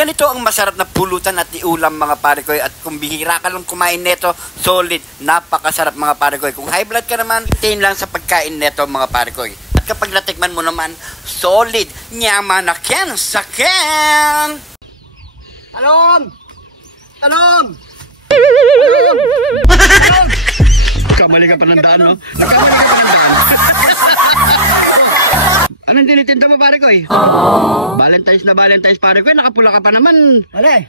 Ganito ang masarap na pulutan at iulam mga pare ko. At kung bihira ka lang kumain neto, solid, napakasarap mga pare ko. Kung high blood ka naman, tain lang sa pagkain neto mga pare ko. At kapag natikman mo naman, solid, nyaman na ken sa ken! Talong! Talong! Kamali ka pa ng daan, no? Nagkamali ka pa ng daan. Anong tinitinda mo, pare ko, eh? Valentine's na Valentine's, pare ko, eh. Nakapula ka pa naman. Wala eh.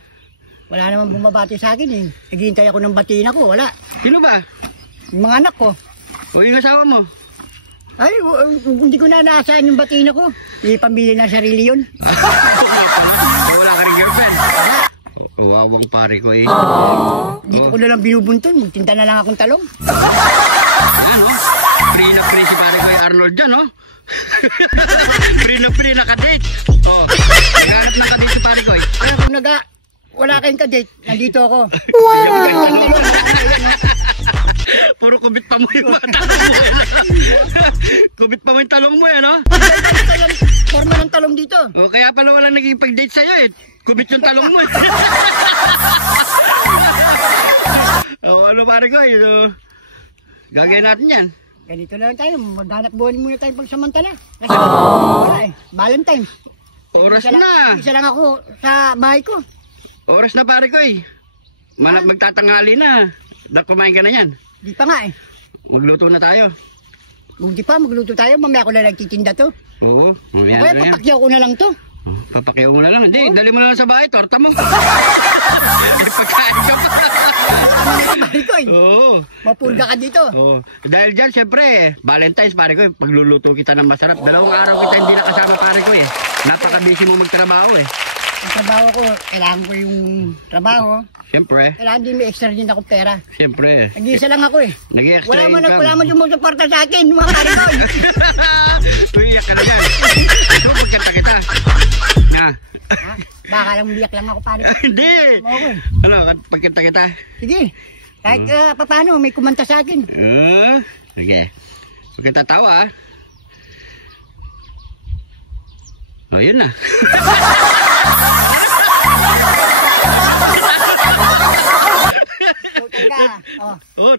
Wala naman bumabati sa akin eh. Naghihintay ako ng batiin ako, wala. Sino ba? Yung mga anak ko. O yung asawa mo? Ay, hindi ko na naasahan yung batiin ako. May pambili ng sarili yun. Wala ka rin girlfriend? Kawawang pare ko, eh. Hindi ko na lang binubuntun. Magtinda na lang akong talong. Ayan, no? Free na free si pare ko, eh. Arnold dyan, no? Free na ka-date. Oh, naghanap ng ka-date si pare ko, eh. Kaya kung wala kayong kadate, nandito ako. Puro kubit pa mo yung mga talong mo. Kubit pa mo yung talong mo, eh, no? Forma ng talong dito. O, kaya pala walang naging pag-date sa'yo, eh. Kubit yung talong mo, eh. O, ano pare ko, eh. So, gagawin natin yan. Ganito na lang tayo. Maghanap buwan muna tayo pagsamantala. Kasi wala eh. Valentine's. Oras Isa na. Isa lang ako sa bahay ko. Oras na pare ko, eh. Magtatanghali na. Kumain ka na yan. Di pa nga eh. Magluto na tayo. Hindi pa, magluto tayo. Mamaya ko na nagtitinda to. Oo, mamaya Kaya na yan. papakyaw ko na lang to. Papakiyaw mo na lang. Hindi, dali mo na lang sa bahay. Torta mo. Pagkain ka pa. Pare ko eh. Oo. Mapurga ka dito. Oo. Dahil dyan, syempre, Valentine's, pare ko, pagluluto kita ng masarap. 2 araw kita hindi nakasama, pare ko, eh. Napaka-busy mo magtrabaho, eh. Ang trabaho ko, kailangan ko yung trabaho. Syempre. Kailangan din may extra din ako pera. Syempre. Nag-iisa lang ako eh. Nag-i-extra income. Wala man sumusuporta sa akin, mga pare ko. Uy, iyak ka na dyan. So, pagkanta kita. Na. Ha? Baka lang umiyak lang ako, pare ko. Hindi. Okay. Ano, pagkanta kita. Sige. Kahit paano, may kumanta sa akin. Sige. Pagkanta tawa, ah. O, yun na.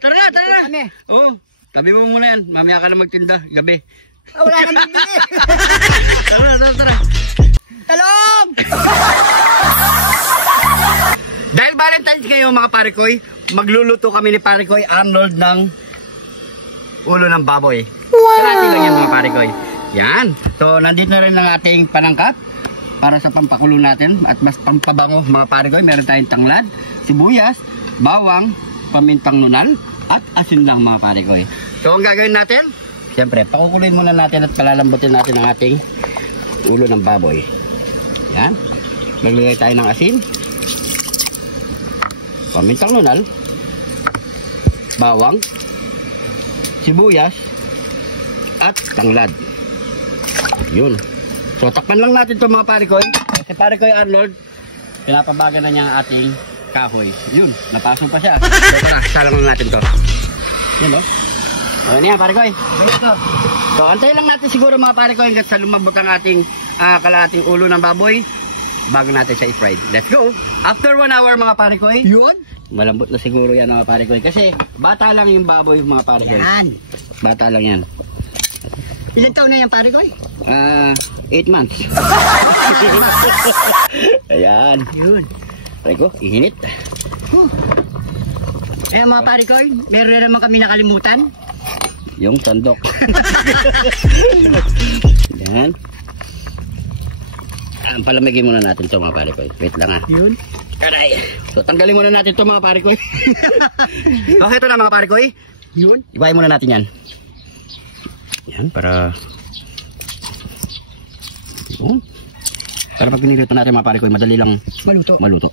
Tara na. Tabi mo muna yan. Mamaya ka na magtinda, gabi. Wala kang bibili. Tara. Talong! Dahil Valentine's kayo mga parikoy, magluluto kami ni parikoy Arnold ng ulo ng baboy. Kalahati lang yan mga parikoy. Yan. So, nandito na rin ang ating panangkat para sa pampakulo natin at mas pampabango mga parikoy. Meron tayong tanglad, sibuyas, bawang, pamintang nunal at asin lang mga parikoy. So, ang gagawin natin, siyempre, pakukuloyin muna natin at palalambutin natin ang ating ulo ng baboy. Yan. Maglagay tayo ng asin, pamintang nunal, bawang, sibuyas, at tanglad. Yun. So, takpan lang natin ito mga parikoy. Kasi parikoy Arnold, pinapabagan na niya ang ating kahoy. Yun, napasok pa siya. So, tara, salang lang natin to. Yun, oh. Ano yan, parikoy? So, antayin lang natin siguro mga parikoy hanggang sa lumabot ang ating kalahating ulo ng baboy bago natin siya i-fried. Let's go! After 1 hour mga parikoy, Yun? malambot na siguro yan mga parikoy. Kasi bata lang yung baboy mga parikoy. Yan. Bata lang yan. Ilan taon na yan, pare ko? 8 months. Ayan. Yun. Pariko, ihinit. Kaya mga pare ko, meron na naman kami nakalimutan. Yung sandok. Ayan. Palamigin muna natin ito mga parikoy. Wait lang ha. Yun. Aray. So tanggalin muna natin ito mga parikoy. Okay, ito na mga parikoy. Yun. Ibahin muna natin yan. Yan, para yun. Para pag pinirito natin mga parikoy, madali lang maluto.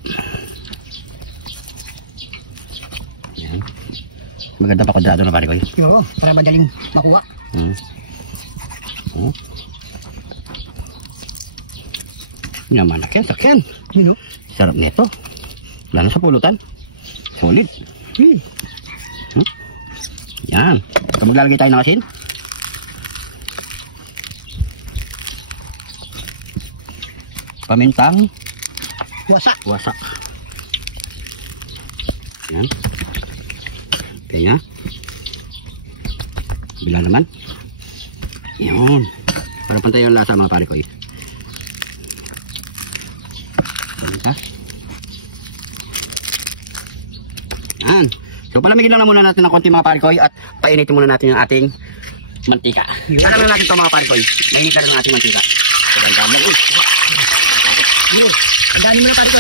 Yan. Maganda pa kwadrado na parikoy. Oo, para madaling makuha. Yaman na sakyan. Yun o. Sarap nito. Lalo sa pulutan. Solid. Yan. So maglalagay tayo ng asin. Pamintang Wasak. Wasak. Yan. Kaya. Bila naman. Yan. Para pantay yung lasa mga pare ko. Ganito. Yan. So palamigin lang muna natin ng konti mga pare ko at painitin muna natin yung ating mantika. Salang lang natin ito mga pare ko. Mainit na rin ang ating mantika. So, ang dami. Ang dami mo na pare ko.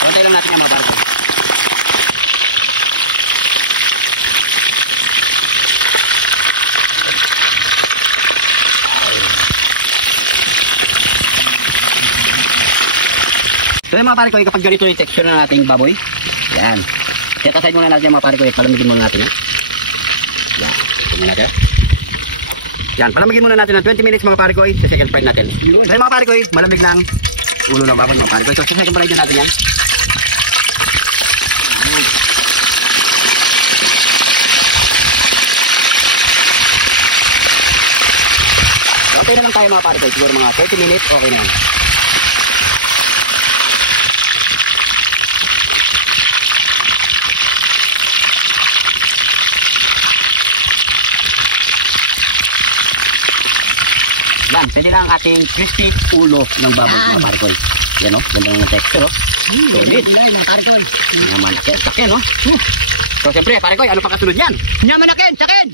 Pantay lang natin yung mga pare ko. So yung mga pare ko, kapag ganito yung texture na nating baboy, yan. Set aside muna natin yung mga pare ko, palamigin muna natin yan. Yan, ito muna natin. Yan, palamigin muna natin ng 20 minutes mga pare ko, sa second fry natin. So yung mga pare ko, malamig lang ulo na baboy mga pare ko. So sa second fry din natin yan. Okay na lang tayo mga pare ko, siguro mga 30 minutes, okay na yan. Yan, pwede na ang ating crispy ulo ng baboy mga pare ko. Yan o, ganda ng texture o. Solid. Yan ang pare ko. Naman na sakin o. So siyempre pare ko, ano pa kasunod yan? Nyamanakin, sakin.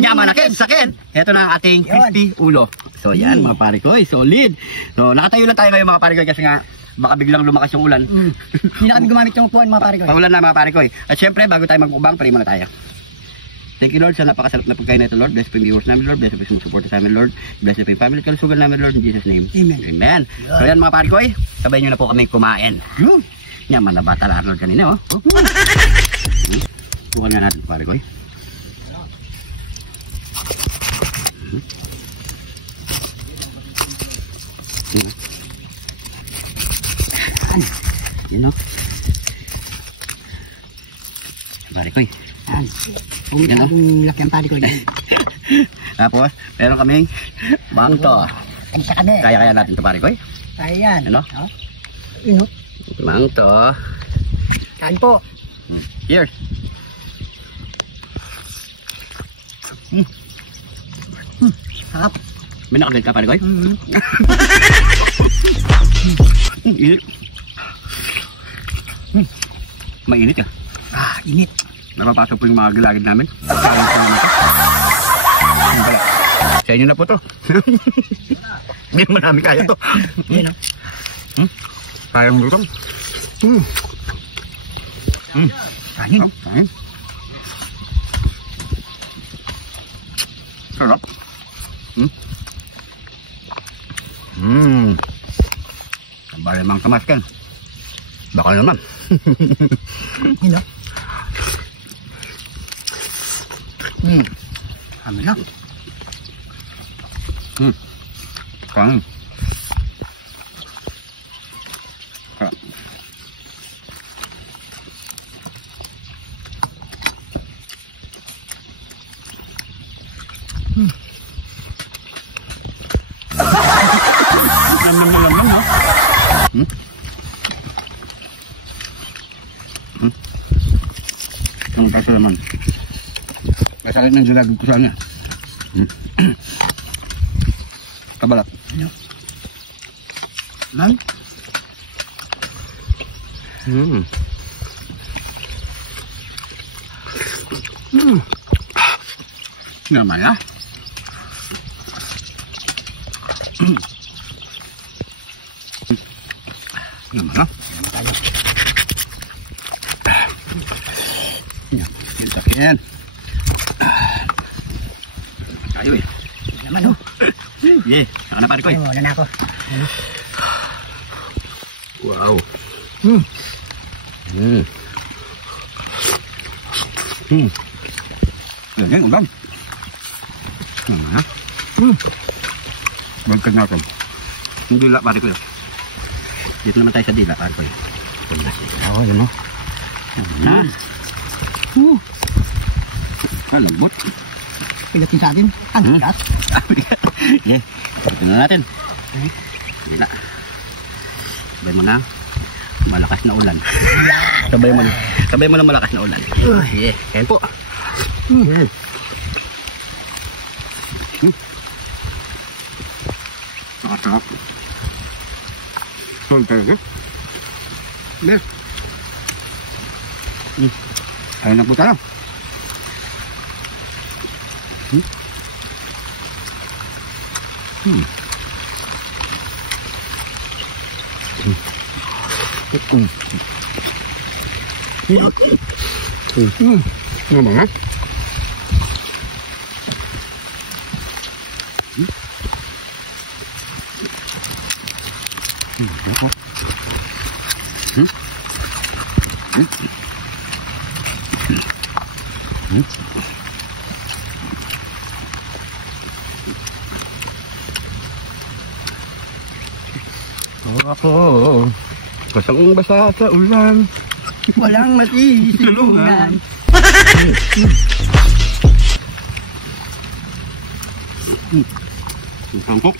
Nyamanakin, sakin. Ito na ang ating crispy ulo. So yan mga pare ko, solid. So nakatayo lang tayo ngayon mga pare ko kasi nga baka biglang lumakas yung ulan. Hindi na kami gumamit yung upuan mga pare ko. Paulan na mga pare ko. At siyempre bago tayo magmukbang, pray muna tayo. Thank you Lord sa napakasarap na pagkain na ito Lord. Bless po yung viewers namin Lord. Bless po yung support sa amin Lord. Bless po yung family kalusugan namin Lord. In Jesus name. Amen. Amen. So yan mga pare ko, sabay nyo na po kami kumain. Yaman na bata lang Lord kanina oh. Bukan nga natin pare ko. Yun o. Pare ko Yan. Yan, oh. Ang laki ang pare ko. Tapos, meron kaming bangto. Ay sa kami. Kaya natin ito pare ko. Ayan. Ano? Ino. Bangto. Kain po. Cheers. Sarap. May nakagal ka pare ko. Init. Mainit ka. Init. Napapasok po yung mga gilagid namin. Sa inyo na po to. Hindi marami kaya to. Yan o. Kayang lutong. Kanin. Kain. Sarap. Kabali mang tamas kan. Baka naman. Yan o. Kami lang. Kain. Sarap. Lamang ha? Ang kaso naman. Kasalit ng jalagid ko sana. Kabalat. Lan. Naman ha? Naman ha? Yan sakyan. Tayo eh. Naman o. Yeah, saka na pare ko eh. Wala na ako. Wow. Yan, ulam. Ha? Bagkag na ako. Yung dila pare ko yun. Dito naman tayo sa dila pare ko yun. Oh, yun o. Lambot. Pigatin sa atin. Ang bigat. Okay, ito na natin. Hindi na. Sabay mo na. Malakas na ulan. Sabay mo na malakas na ulan. Okay, kain po. Sarap. Salt talaga. Yes. Ayun na po tayo. Ano ba? Ako, basang-basa sa ulan. Walang matisilungan. Tampok.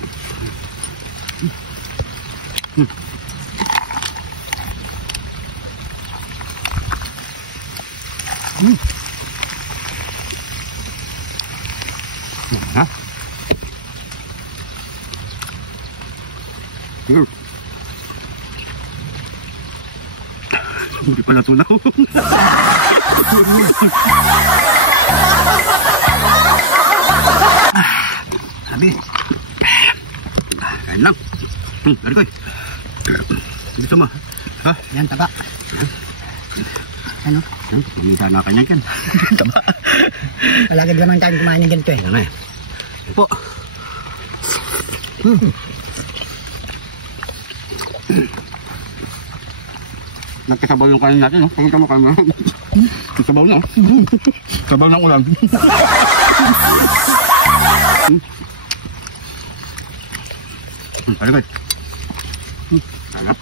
Ha? Hindi pala tunaw. Sabi. Kain lang. Lari ko eh. Gusto mo? Ha? Yan, taba. Ano? Mamisa na kanya yan. Taba. Palagad naman tayo kumain ng ganito eh. Ano eh. Po. Nagkasabaw yung kain natin, no? Pagkita mo kain mo. Sabaw na. Sabaw ng ulan. Ano ba? Hanap.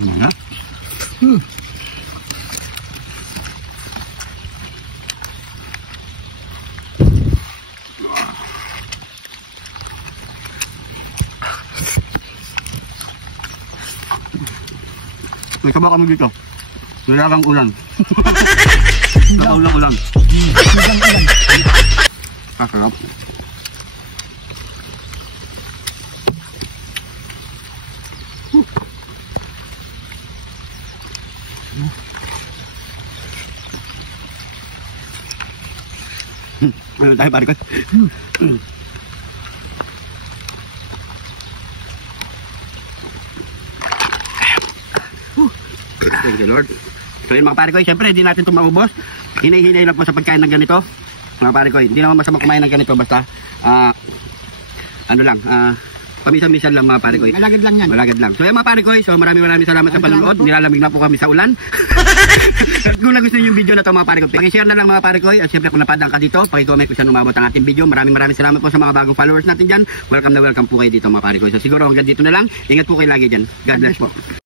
Mana? May kaba kami dito. Nilagang ulan. Nilagang ulan. Kasarap. Ano tayo pare ko? Thank you Lord. So yun mga pare ko, siyempre hindi natin ito maubos. Hinay-hinay lang po sa pagkain ng ganito. Mga pare ko, hindi naman masama kumain ng ganito. Basta, ano lang, pamisan-misan lang mga pare ko. Malagad lang yan. Malagad lang. So yun mga pare ko, so maraming salamat sa panonood. Nilalamig na po kami sa ulan. At kung nagustuhan yung video na ito mga pare ko, pakishare na lang mga pare ko. At siyempre kung napadang ka dito, pakicomment kung saan umabot ang ating video. Maraming salamat po sa mga bagong followers natin dyan. Welcome na welcome po kayo dito mga pare ko. So siguro hanggang dito na lang. Ingat po kayo lagi dyan. God bless po.